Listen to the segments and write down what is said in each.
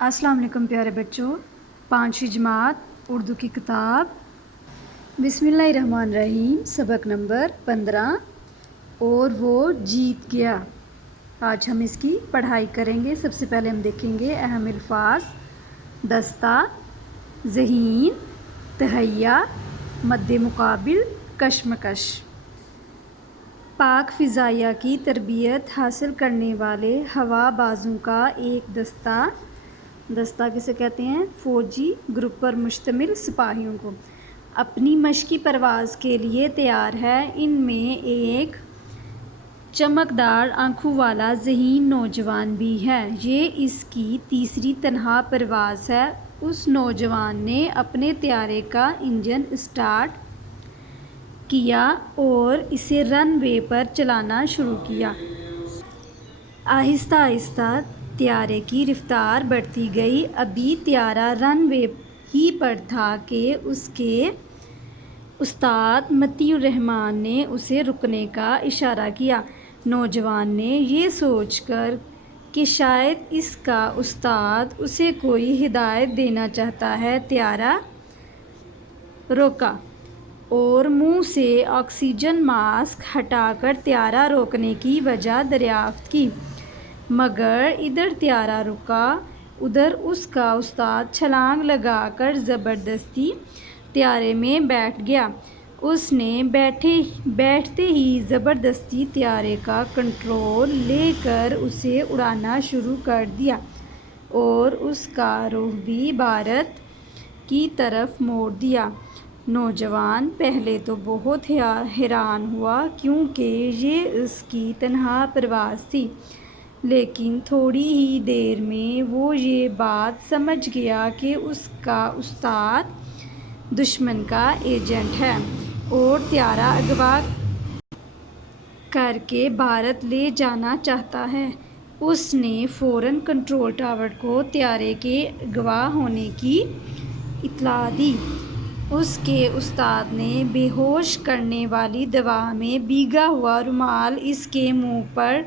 अस्सलाम वालेकुम प्यारे बच्चों। 5वीं जमात उर्दू की किताब बिस्मिल्लाहिर्रहमानिर्रहीम सबक नंबर 15 और वो जीत गया। आज हम इसकी पढ़ाई करेंगे। सबसे पहले हम देखेंगे अहम अल्फाज: दस्ता, ज़हीन, तहैया, मद्दे मुकाबिल, कशमकश। पाक फ़िज़ाइया की तरबियत हासिल करने वाले हवाबाज़ों का एक दस्ता किसे कहते हैं? फ़ौजी ग्रुप पर मुश्तमिल सिपाहियों को अपनी मशक़ी परवाज़ के लिए तैयार है। इनमें एक चमकदार आँखों वाला ज़हीन नौजवान भी है। ये इसकी तीसरी तन्हा परवाज़ है। उस नौजवान ने अपने त्यारे का इंजन स्टार्ट किया और इसे रन वे पर चलाना शुरू किया। आहिस्ता आहिस्ता त्यारे की रफ्तार बढ़ती गई। अभी त्यारा रन वे ही पर था कि उसके उस्ताद मतीउर रहमान ने उसे रुकने का इशारा किया। नौजवान ने ये सोचकर कि शायद इसका उस्ताद उसे कोई हिदायत देना चाहता है, त्यारा रोका और मुंह से ऑक्सीजन मास्क हटाकर त्यारा रोकने की वजह दरियाफ्त की। मगर इधर त्यारा रुका, उधर उसका उस्ताद छलांग लगाकर ज़बरदस्ती त्यारे में बैठ गया। उसने बैठते ही ज़बरदस्ती त्यारे का कंट्रोल लेकर उसे उड़ाना शुरू कर दिया और उसका रुख भी भारत की तरफ मोड़ दिया। नौजवान पहले तो बहुत हैरान हुआ क्योंकि ये उसकी तन्हा परवाज़ थी, लेकिन थोड़ी ही देर में वो ये बात समझ गया कि उसका उस्ताद दुश्मन का एजेंट है और त्यारा अगवा करके भारत ले जाना चाहता है। उसने फ़ौरन कंट्रोल टावर को त्यारे के अगवा होने की इत्तला दी। उसके उस्ताद ने बेहोश करने वाली दवा में भीगा हुआ रुमाल इसके मुंह पर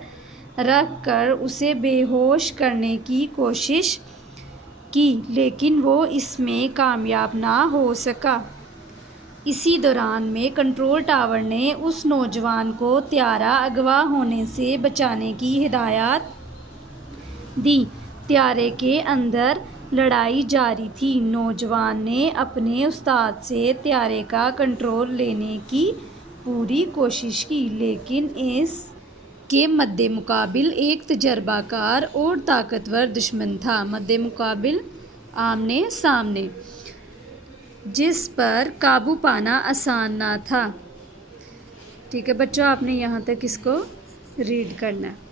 रख कर उसे बेहोश करने की कोशिश की, लेकिन वो इसमें कामयाब ना हो सका। इसी दौरान में कंट्रोल टावर ने उस नौजवान को त्यारा अगवा होने से बचाने की हिदायत दी। त्यारे के अंदर लड़ाई जारी थी। नौजवान ने अपने उस्ताद से त्यारे का कंट्रोल लेने की पूरी कोशिश की, लेकिन इसके मद्दे मुकाबिल एक तजर्बाकार और ताकतवर दुश्मन था। मद्दे मुकाबिल आमने सामने, जिस पर काबू पाना आसान ना था। ठीक है बच्चों, आपने यहाँ तक इसको रीड करना है।